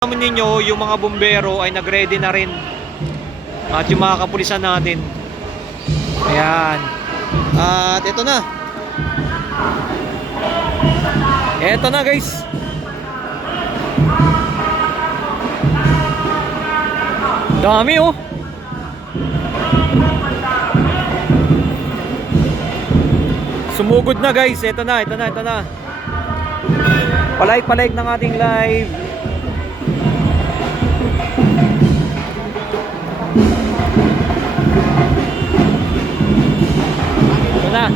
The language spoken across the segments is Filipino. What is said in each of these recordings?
Alam ninyo, yung mga bumbero ay nag-ready na rin. At yung mga kapulisan natin. Ayan. At ito na. Ito na guys. Dami oh. Sumugod na guys. Ito na. Palike ng ating live. Na.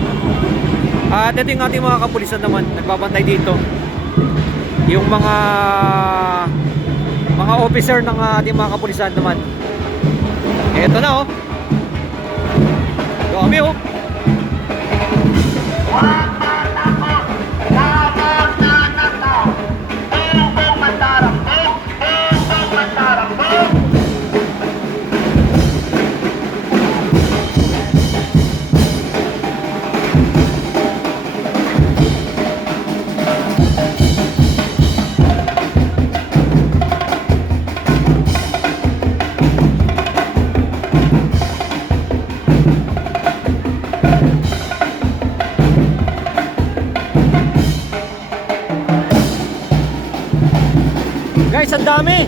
At ito yung ating mga kapulisan naman nagbabantay dito. Yung mga officer ng ating mga kapulisan naman. Ito na oh. Dami oh. Guys, ang dami.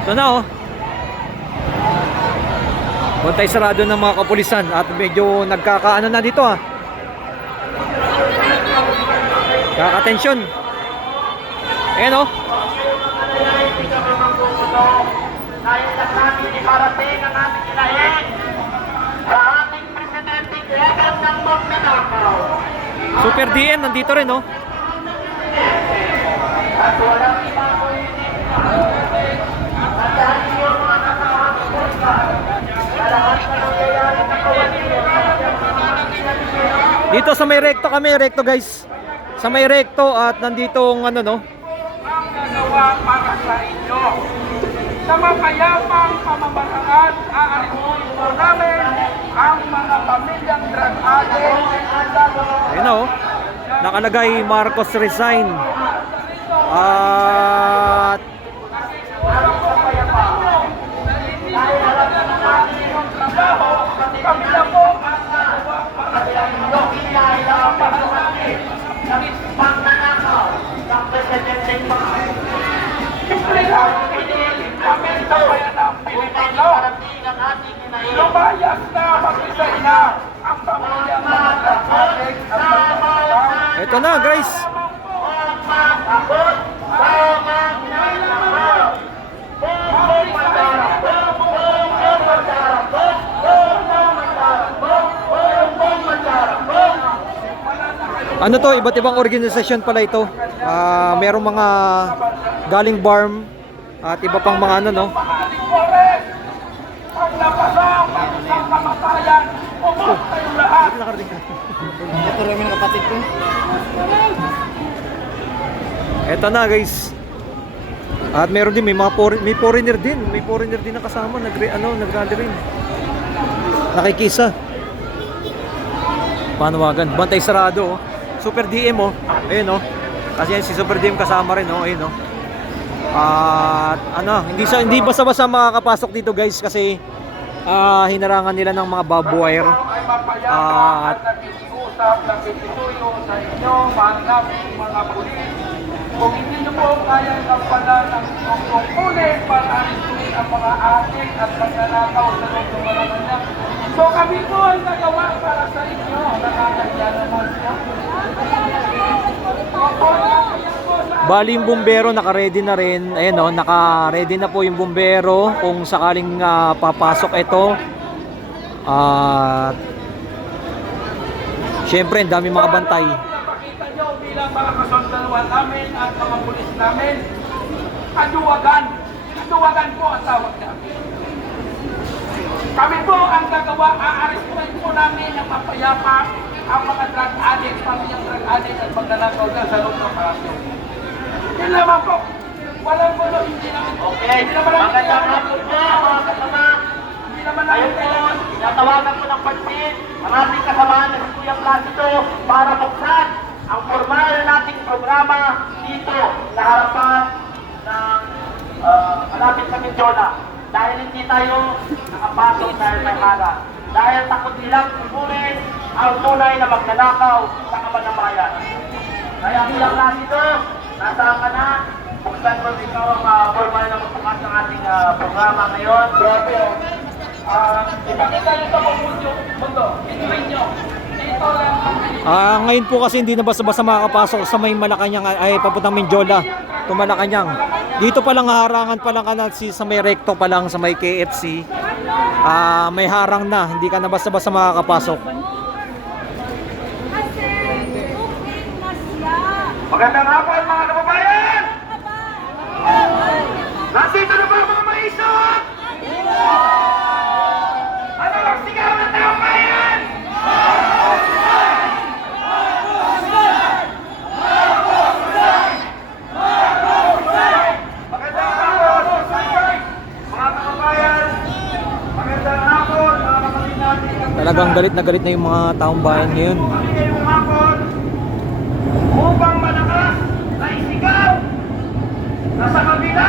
Ito na oh. Bantay sarado ng mga kapulisan at medyo nagkakaano na dito ah. Kaka-atensyon. Ayan oh. Dahil sa ating iparating ang ating inahin sa ating presidenteng level ng Magnanakaw. Super DM nandito rin oh. At walang iba ko at dahil yung mga kasama ko sa lahat na nangyayari na kawalin Dito sa may rekto kami, rekto guys. Sa may rekto at nandito ang ano no. ang nagawa para sa inyo. Sa mapayapang pamamaraan, aarihin po namin ang mga pamilyang drug addict. Ayun na oh. Nakalagay Marcos resign. At Dahil alam na natin yung trabaho, kami na po ang nagawa para sa inyo. Dahil ang pagkakit ng pagnanakaw ng presidenteng mga simple lang, iniilit namin sa bayan ng Pilipino. Lumayas na mag-isay na ang pamilya mga drug-addict at magpapalala. ito na guys. Ano to, iba't ibang organisasyon pala ito. Merong mga galing BARM at iba pang mga ano no. Pag napasang ang kamatayan, umak tayo lahat. Ito rin yung kapatid ko. Eto na guys. At meron din may foreigner din, na kasama nagrally rin. Nakikisa. Panawagan, bantay sarado oh. Super DM oh. Ayun oh. Kasi yan si Super DM kasama rin oh, ayun oh. At hindi basta-basta makakapasok dito guys kasi hinarangan nila ng mga barbwire. At nag-iusap, nag-ituyo sa inyo, mga pulis. Kung hindi nyo po kayang kapalan ng inyong tungkulin para alisin ang mga ating at magnanakaw sa loob ng mga kanya. So kami po ang nagawa para sa inyo. Nakakaya naman siya. Bali yung bumbero naka-ready na rin. Ayun oh, naka-ready na po yung bumbero kung sakaling papasok ito. At syempre, ang dami mga bantay. Makita nyo bilang mga kasundaluhan namin at mga pulis namin. Kaduwagan. Kaduwagan po ang tawag namin. Kami po ang gagawa. Aarestuin po namin ang mapayapa ang mga drug addict, pamilyang drug addict at magnanakaw dyan sa loob ng palasyo. Yun lamang po. walang gulo, hindi naman. Okay, magandang hapon po mga kasama. Hindi naman Ngayon po, tinatawagan ko ng pansin ang ating kasamahan na si Kuya Placido para buksan ang formal nating programa dito sa harapan ng malapit sa Mindiola. Dahil hindi tayo nakapasok dahil may hara. Dahil takot nilang suburin ang tunay na magnanakaw sa kabanamayan. Kaya Kuya Placido, nasaan ka na? Buksan mo ikaw ang formal na magbukas ng ating programa ngayon. Grabe oh. Ipakita nyo sa mundo. Ituloy nyo. Ito lang ang Ngayon po kasi hindi na basta-basta makakapasok sa may Malacanang ay papuntang Mindiola to Malacanang. Dito pa lang harangan pa lang ka na sa may recto pa lang sa may KFC. May harang na, hindi ka na basta-basta makakapasok. magandang hapon mga kababayan! Nandito na ba ang mga maisot? Ano ang sigaw ng taong bayan? Magandang hapon mga kababayan! Magandang hapon mga kapatid natin! Talagang galit na yung mga taong bayan ngayon. Ngayong hapon, upang malakas na isigaw na sa kabila